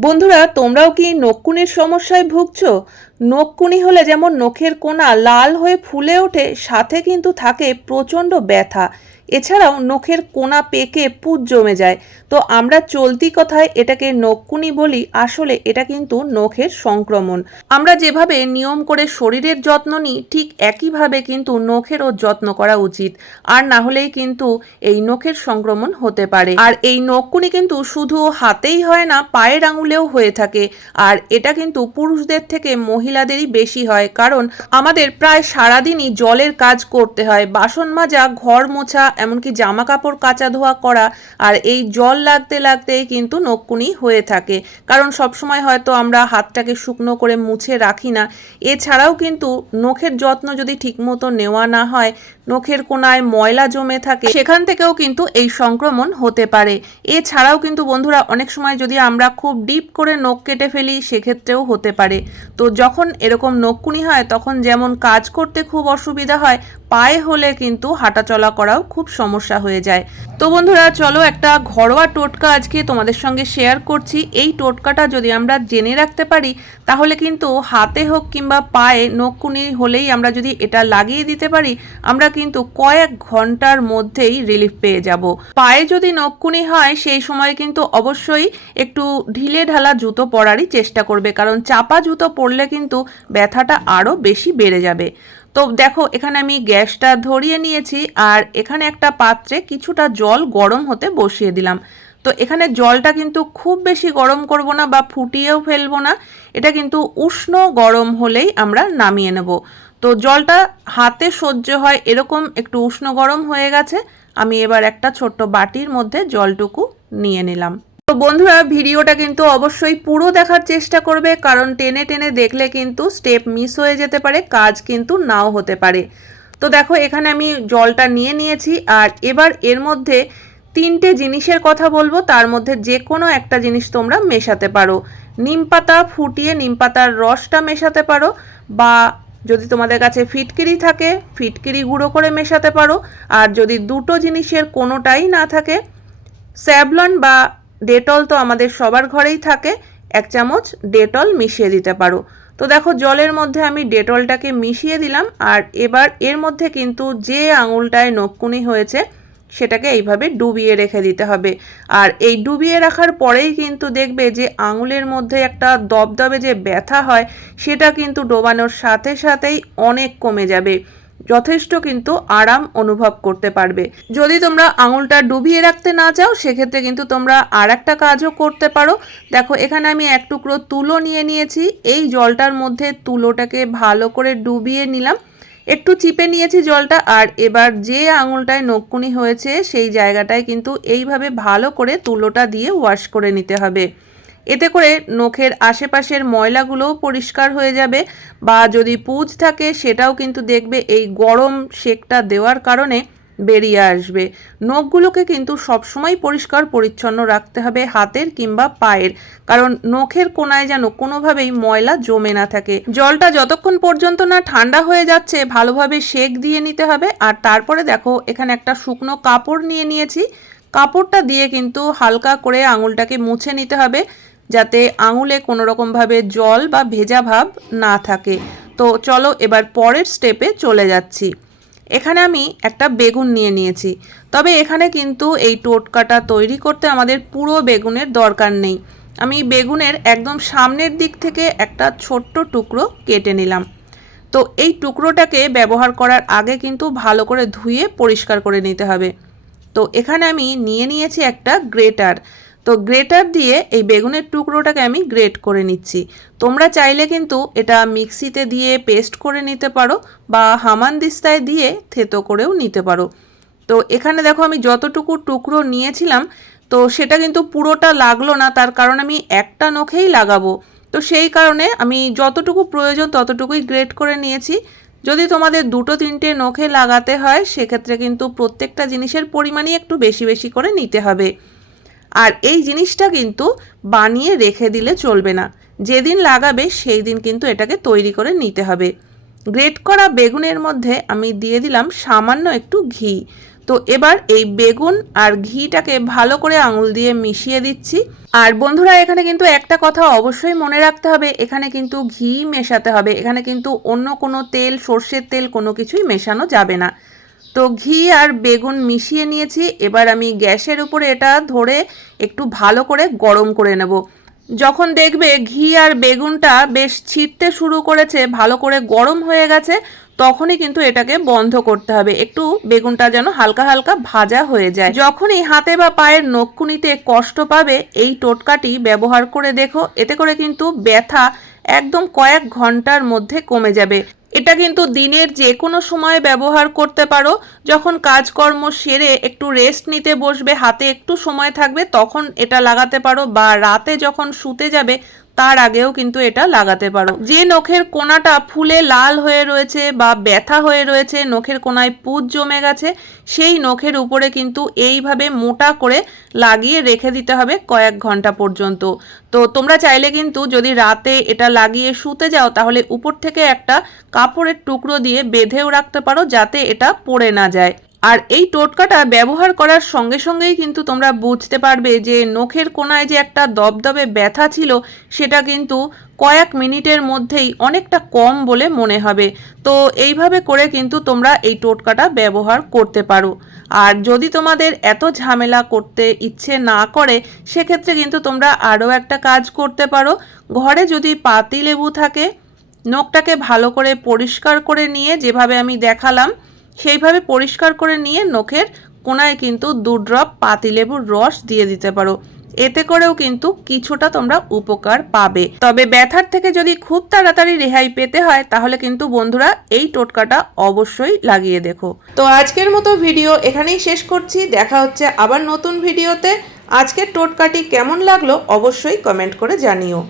বন্ধুরা তোমরাও কি নকুনের সমস্যায় ভুগছো? নকুনি হলে যেমন নখের কোনা লাল হয়ে ফুলে ওঠে, সাথে কিন্তু থাকে প্রচণ্ড ব্যথা। এছাড়াও নখের কোনা পেকে পুজ জমে যায়। তো আমরা চলতি কথায় এটাকে নকুনি বলি, আসলে এটা কিন্তু নখের সংক্রমণ। আমরা যেভাবে নিয়ম করে শরীরের যত্ন নিই, ঠিক একইভাবে কিন্তু নখেরও যত্ন করা উচিত। আর না হলেই কিন্তু এই নখের সংক্রমণ হতে পারে। আর এই নখকুনি কিন্তু শুধু হাতেই হয় না, পায়ের আঙুলেও হয়ে থাকে। আর এটা কিন্তু পুরুষদের থেকে মহিলাদেরই বেশি হয়, কারণ আমাদের প্রায় সারাদিনই জলের কাজ করতে হয়, বাসন মাজা, ঘর মোছা, এমনকি জামা কাপড় কাচা ধোয়া করা, আর এই জল লাগতে লাগতেই কিন্তু নখকুনি হয়ে থাকে। কারণ সবসময় হয়তো আমরা হাতটাকে শুকনো করে মুছে রাখি না। এছাড়াও কিন্তু নখের যত্ন যদি ঠিকমতো নেওয়া না হয়, নখের কোনায় ময়লা জমে থাকে, সেখান থেকেও কিন্তু এই সংক্রমণ হতে পারে। এছাড়াও কিন্তু বন্ধুরা, অনেক সময় যদি আমরা খুব ডিপ করে নখ কেটে ফেলি, সেক্ষেত্রেও হতে পারে। তো যখন এরকম নখকুনি হয়, তখন যেমন কাজ করতে খুব অসুবিধা হয়, পায়ে হলে কিন্তু হাঁটাচলা করাও খুব সমস্যা হয়ে যায়। তো বন্ধুরা, চলো একটা ঘরোয়া টোটকা আজকে তোমাদের সঙ্গে শেয়ার করছি। এই টোটকাটা যদি আমরা জেনে রাখতে পারি, তাহলে কিন্তু হাতে হোক কিংবা পায়ে নখকুনি হলেই আমরা যদি এটা লাগিয়ে দিতে পারি, আমরা কিন্তু কয়েক ঘণ্টার মধ্যেই রিলিফ পেয়ে যাব। পায়ে যদি নখকুনি হয়, সেই সময় কিন্তু অবশ্যই একটু ঢিলে ঢালা জুতো পরারই চেষ্টা করবে, কারণ চাপা জুতো পরলে কিন্তু ব্যথাটা আরও বেশি বেড়ে যাবে। তো দেখো, এখানে আমি গ্যাসটা ধরিয়ে নিয়েছি আর এখানে একটা পাত্রে কিছুটা জল গরম হতে বসিয়ে দিলাম। তো এখানে জলটা কিন্তু খুব বেশি গরম করব না বা ফুটিয়েও ফেলব না, এটা কিন্তু উষ্ণ গরম হলেই আমরা নামিয়ে নেব। তো জলটা হাতে সহ্য হয় এরকম একটু উষ্ণ গরম হয়ে গেছে, আমি এবার একটা ছোট্ট বাটির মধ্যে জলটুকু নিয়ে নিলাম। তো বন্ধুরা, ভিডিওটা কিন্তু অবশ্যই পুরো দেখার চেষ্টা করবে, কারণ টেনে টেনে দেখলে কিন্তু স্টেপ মিস হয়ে যেতে পারে, কাজ কিন্তু নাও হতে পারে। তো দেখো, এখানে আমি জলটা নিয়ে নিয়েছি, আর এবার এর মধ্যে তিনটে জিনিসের কথা বলব, তার মধ্যে যে কোনো একটা জিনিস তোমরা মেশাতে পারো। নিম পাতা ফুটিয়ে নিম পাতার রসটা মেশাতে পারো, বা যদি তোমাদের কাছে ফিটকিরি থাকে, ফিটকিরি গুঁড়ো করে মেশাতে পারো, আর যদি দুটো জিনিসের কোনোটাই না থাকে স্যাভলন বা ডেটল তো আমাদের সবার ঘরেই থাকে। এক চামচ ডেটল মিশিয়ে দিতে পারো। তো দেখো, জলের মধ্যে আমি ডেটলটাকে মিশিয়ে দিলাম, আর এবার এর মধ্যে কিন্তু যে আঙুলটায় নকুনি হয়েছে, সেটাকে এইভাবে ডুবিয়ে রেখে দিতে হবে। আর এই ডুবিয়ে রাখার পরেই কিন্তু দেখবে যে আঙুলের মধ্যে একটা দবদবে যে ব্যথা হয়, সেটা কিন্তু ডোবানোর সাথে সাথেই অনেক কমে যাবে। যথেষ্ট কিন্তু আরাম অনুভব করতে পারবে। যদি তোমরা আঙুলটা ডুবিয়ে রাখতে না চাও, সেক্ষেত্রে কিন্তু তোমরা আর একটা কাজও করতে পারো। দেখো, এখানে আমি এক টুকরো তুলো নিয়ে নিয়েছি। এই জলটার মধ্যে তুলোটাকে ভালো করে ডুবিয়ে নিলাম। একটু চিপে নিয়েছি জলটা, আর এবার যে আঙুলটায় নকুনি হয়েছে, সেই জায়গাটায় কিন্তু এইভাবে ভালো করে তুলোটা দিয়ে ওয়াশ করে নিতে হবে। এতে করে নখের আশেপাশের ময়লাগুলোও পরিষ্কার হয়ে যাবে বা যদি পুজ থাকে সেটাও কিন্তু দেখবে এই গরম শেকটা দেওয়ার কারণে বেরিয়ে আসবে। নখগুলোকে কিন্তু সবসময় পরিষ্কার পরিচ্ছন্ন রাখতে হবে হাতের কিংবা পায়ের, কারণ নখের কোনায় যেন কোনোভাবেই ময়লা জমে না থাকে। জলটা যতক্ষণ পর্যন্ত না ঠান্ডা হয়ে যাচ্ছে ভালোভাবে সেক দিয়ে নিতে হবে। আর তারপরে দেখো, এখানে একটা শুকনো কাপড় নিয়ে নিয়েছি। কাপড়টা দিয়ে কিন্তু হালকা করে আঙুলটাকে মুছে নিতে হবে। যাতে আঙুলে কোনো রকমভাবে জল বা ভেজা ভাব না থাকে। তো চলো এবার পরের স্টেপে চলে যাচ্ছি। এখানে আমি একটা বেগুন নিয়ে নিয়েছি। তবে এখানে কিন্তু এই টোটকাটা তৈরি করতে আমাদের পুরো বেগুনের দরকার নেই। আমি বেগুনের একদম সামনের দিক থেকে একটা ছোট্ট টুকরো কেটে নিলাম। তো এই টুকরোটাকে ব্যবহার করার আগে কিন্তু ভালো করে ধুয়ে পরিষ্কার করে নিতে হবে। তো এখানে আমি নিয়ে নিয়েছি একটা গ্রেটার। তো গ্রেটার দিয়ে এই বেগুনের টুকরোটাকে আমি গ্রেট করে নিচ্ছি। তোমরা চাইলে কিন্তু এটা মিক্সিতে দিয়ে পেস্ট করে নিতে পারো বা হামান দিস্তায় দিয়ে থেতো করেও নিতে পারো। তো এখানে দেখো আমি যতটুকু টুকরো নিয়েছিলাম, তো সেটা কিন্তু পুরোটা লাগল না, তার কারণ আমি একটা নখেই লাগাবো। তো সেই কারণে আমি যতটুকু প্রয়োজন ততটুকুই গ্রেট করে নিয়েছি। যদি তোমাদের দুটো তিনটে নখে লাগাতে হয়, সেক্ষেত্রে কিন্তু প্রত্যেকটা জিনিসের পরিমাণই একটু বেশি বেশি করে নিতে হবে। আর এই জিনিসটা কিন্তু বানিয়ে রেখে দিলে চলবে না। যেদিন লাগাবে সেই দিন কিন্তু এটাকে তৈরি করে নিতে হবে। গ্রেট করা বেগুনের মধ্যে আমি দিয়ে দিলাম সামান্য একটু ঘি। তো এবার এই বেগুন আর ঘিটাকে ভালো করে আঙুল দিয়ে মিশিয়ে দিচ্ছি। আর বন্ধুরা, এখানে কিন্তু একটা কথা অবশ্যই মনে রাখতে হবে। এখানে কিন্তু ঘি মেশাতে হবে। এখানে কিন্তু অন্য কোনো তেল, সর্ষের তেল কোনো কিছুই মেশানো যাবে না। তো ঘি আর বেগুন মিশিয়ে নিয়েছি। এবার আমি গ্যাসের উপরে এটা ধরে একটু ভালো করে গরম করে নেব। যখন দেখবে ঘি আর বেগুনটা বেশ ছিটতে শুরু করেছে, ভালো করে গরম হয়ে গেছে, তখনই কিন্তু এটাকে বন্ধ করতে হবে। একটু বেগুনটা যেন হালকা হালকা ভাজা হয়ে যায়। যখনই হাতে বা পায়ের নখকুনিতে কষ্ট পাবে, এই টোটকাটি ব্যবহার করে দেখো, এতে করে কিন্তু ব্যথা একদম কয়েক ঘণ্টার মধ্যে কমে যাবে। এটা কিন্তু দিনের যে কোনো সময় ব্যবহার করতে পারো। যখন কাজকর্ম সেরে একটু রেস্ট নিতে বসবে, হাতে একটু সময় থাকবে, তখন এটা লাগাতে পারো বা রাতে যখন শুতে যাবে তার আগেও কিন্তু এটা লাগাতে পারো। যে নখের কোনাটা ফুলে লাল হয়ে রয়েছে বা ব্যথা হয়ে রয়েছে, নখের কোনায় পুজ জমে গেছে, সেই নখের উপরে কিন্তু এইভাবে মোটা করে লাগিয়ে রেখে দিতে হবে কয়েক ঘণ্টা পর্যন্ত। তো তোমরা চাইলে কিন্তু যদি রাতে এটা লাগিয়ে শুতে যাও, তাহলে উপর থেকে একটা কাপড়ের টুকরো দিয়ে বেঁধেও রাখতে পারো যাতে এটা পড়ে না যায়। আর এই টোটকাটা ব্যবহার করার সঙ্গে সঙ্গেই কিন্তু তোমরা বুঝতে পারবে যে নখের কোনায় যে একটা দবদবে ব্যথা ছিল, সেটা কিন্তু কয়েক মিনিটের মধ্যেই অনেকটা কম বলে মনে হবে। তো এইভাবে করে কিন্তু তোমরা এই টোটকাটা ব্যবহার করতে পারো। আর যদি তোমাদের এত ঝামেলা করতে ইচ্ছে না করে, সেক্ষেত্রে কিন্তু তোমরা আরও একটা কাজ করতে পারো। ঘরে যদি পাতি লেবু থাকে, নখটাকে ভালো করে পরিষ্কার করে নিয়ে যেভাবে আমি দেখালাম সেইভাবে পরিষ্কার করে নিয়ে নখের কোনায় কিন্তু দু ড্রপ পাতিলেবুর রস দিয়ে দিতে পারো। এতে করেও কিন্তু কিছুটা তোমরা উপকার পাবে। তবে ব্যথার থেকে যদি খুব তাড়াতাড়ি রেহাই পেতে হয়, তাহলে কিন্তু বন্ধুরা এই টোটকাটা অবশ্যই লাগিয়ে দেখো। তো আজকের মতো ভিডিও এখানেই শেষ করছি। দেখা হচ্ছে আবার নতুন ভিডিওতে। আজকের টোটকাটি কেমন লাগল অবশ্যই কমেন্ট করে জানিও।